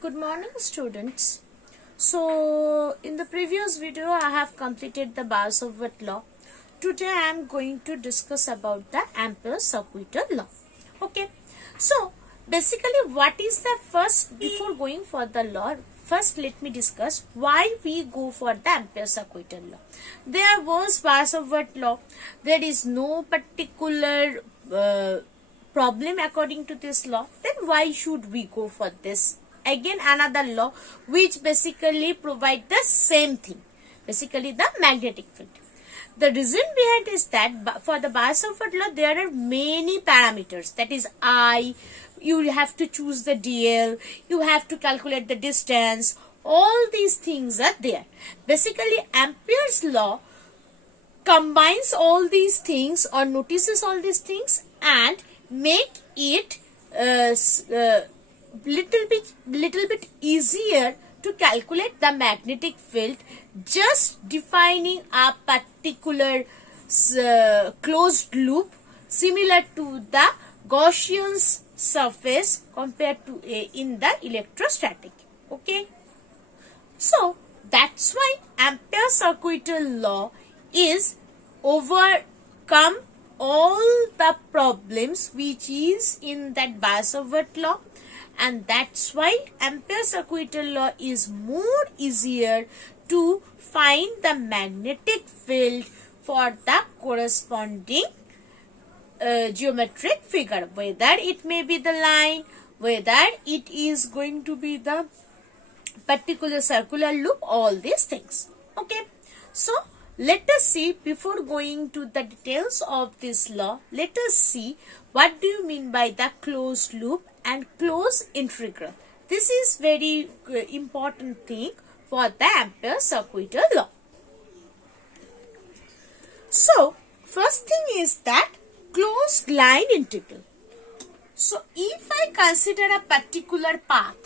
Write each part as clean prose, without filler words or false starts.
Good morning, students. So in the previous video I have completed the Bar-Sauvat law. Today I am going to discuss about the Ampere-Circuital law. Okay, so basically what is the first, before going for the law, first let me discuss why we go for the Ampere-Circuital law. There was Bar-Sauvat law. There is no particular problem according to this law. Then why should we go for this? Again another law which basically provide the same thing, basically the magnetic field. The reason behind is that for the Bar-Sauvat law there are many parameters, that is I, you have to choose the DL, you have to calculate the distance, all these things are there. Basically Ampere's law combines all these things or notices all these things and make it little bit easier to calculate the magnetic field, just defining a particular closed loop similar to the Gaussian surface compared to in the electrostatic. Okay, so that's why Ampere-Circuital law is overcome all the problems which is in that Bar-Sauvat law, and that's why Ampere-Circuital law is more easier to find the magnetic field for the corresponding geometric figure, whether it may be the line, whether it is going to be the particular circular loop, all these things. Okay, so let us see, before going to the details of this law, let us see what do you mean by the closed loop and closed integral. This is very important thing for the Ampere-Circuital law. So first thing is that closed line integral. So if I consider a particular path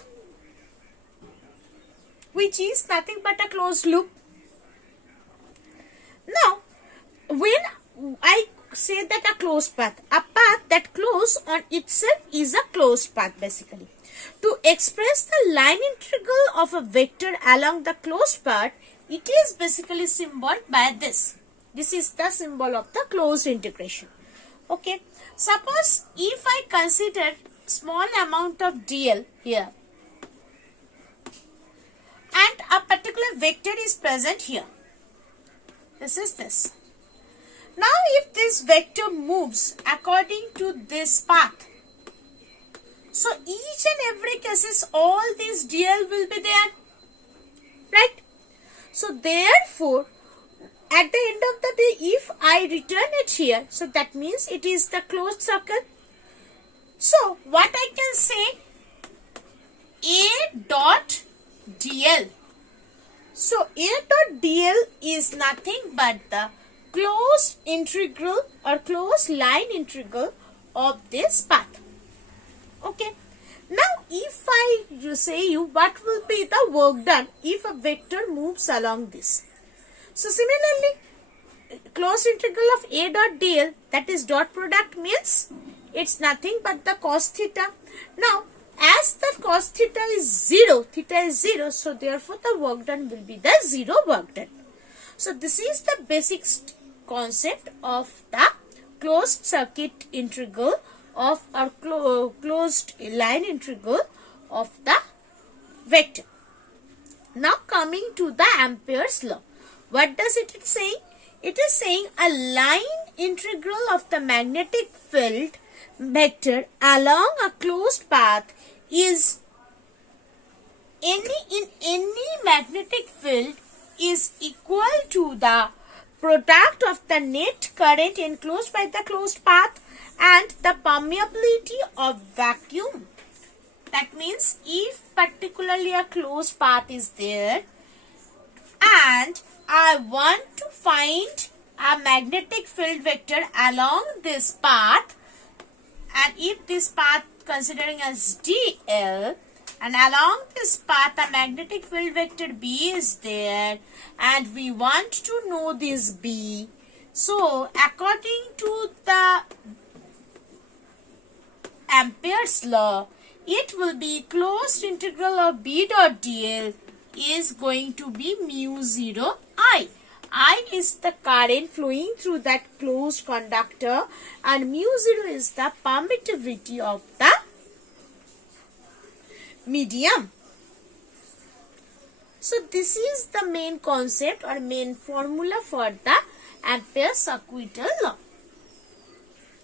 which is nothing but a closed loop, now when I say that a closed path, a path that close on itself is a closed path. Basically, to express the line integral of a vector along the closed path, it is basically symbolized by this. This is the symbol of the closed integration. Okay, suppose if I consider small amount of dl here and a particular vector is present here. This is this. Now if this vector moves according to this path, so each and every cases all these dl will be there, right? So therefore at the end of the day, if I return it here, so that means it is the closed circle. So what I can say, A dot dl. So A dot dl is nothing but the closed integral or closed line integral of this path. Okay. Now if I say you what will be the work done if a vector moves along this. So similarly, closed integral of A dot dl, that is dot product, means it's nothing but the cos theta. Now as the cos theta is 0, theta is 0, so therefore the work done will be the 0 work done. So this is the basic concept of the closed circuit integral of or closed line integral of the vector. Now coming to the Ampere's law. What does it say? It is saying a line integral of the magnetic field vector along a closed path is in any magnetic field is equal to the product of the net current enclosed by the closed path and the permeability of vacuum. That means if particularly a closed path is there and I want to find a magnetic field vector along this path, and if this path considering as dl, and along this path a magnetic field vector B is there and we want to know this B. So according to the Ampere's law, it will be closed integral of B dot dl is going to be mu 0 I. I is the current flowing through that closed conductor and mu 0 is the permittivity of the medium. So this is the main concept or main formula for the Ampere's acquittal law.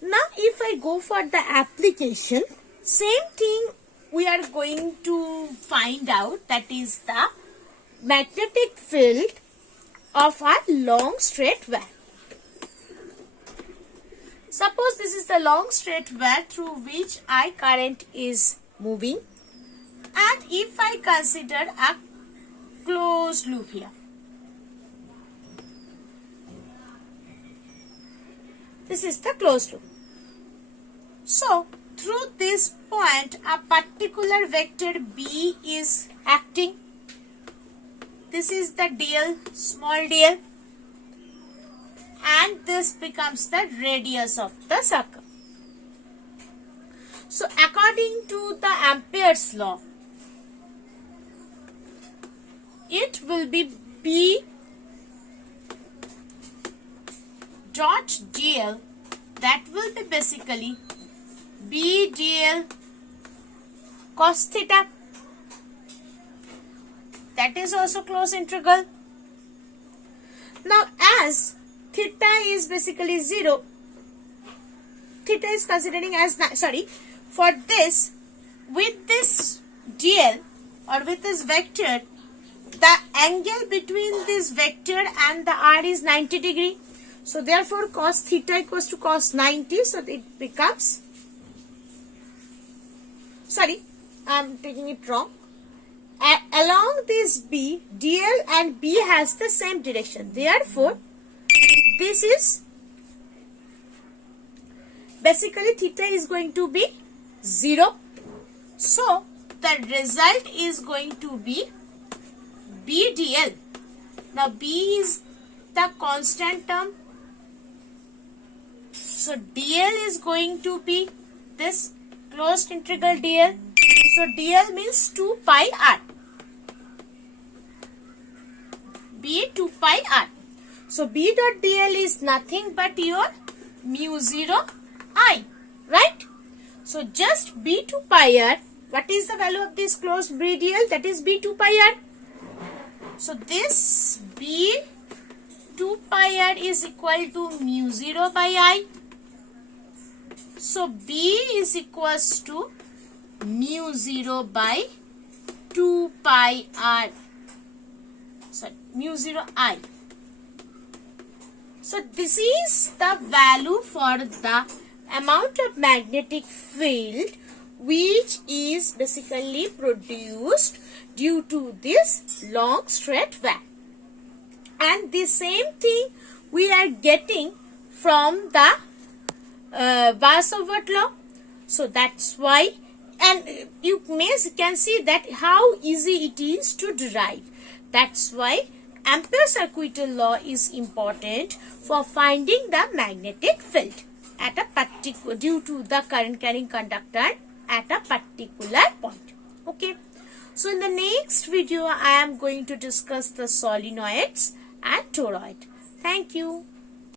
Now if I go for the application, same thing we are going to find out, that is the magnetic field of a long straight wire. Suppose this is the long straight wire through which I current is moving, and if I consider a closed loop here, this is the closed loop. So through this point a particular vector B is acting. This is the dl, small dl, and this becomes the radius of the circle. So according to the Ampere's law, it will be B dot dl, that will be basically B dl cos theta. That is also closed integral. Now as theta is basically 0, theta is considering as, for this, with this dl or with this vector, the angle between this vector and the r is 90 degree. So therefore cos theta equals to cos 90. So it becomes, I am taking it wrong. Along this B, dl and B has the same direction. Therefore, this is basically theta is going to be 0. So the result is going to be B dl. Now B is the constant term. So dl is going to be this closed integral dl. So dl means 2 pi r. B 2 pi r. So B dot dl is nothing but your mu 0 I, right? So just B 2 pi r. What is the value of this closed B dl? That is B 2 pi r. So this B 2 pi r is equal to mu 0 by I. So B is equals to mu 0 by 2 pi r. Sorry, mu 0 I. So this is the value for the amount of magnetic field which is basically produced due to this long straight wire. And the same thing we are getting from the Bar-Savart law. So that's why, and you can see that how easy it is to derive. That's why Ampere's acquittal law is important for finding the magnetic field at a particular, due to the current carrying conductor at a particular point. Okay. So in the next video, I am going to discuss the solenoids and toroid. Thank you.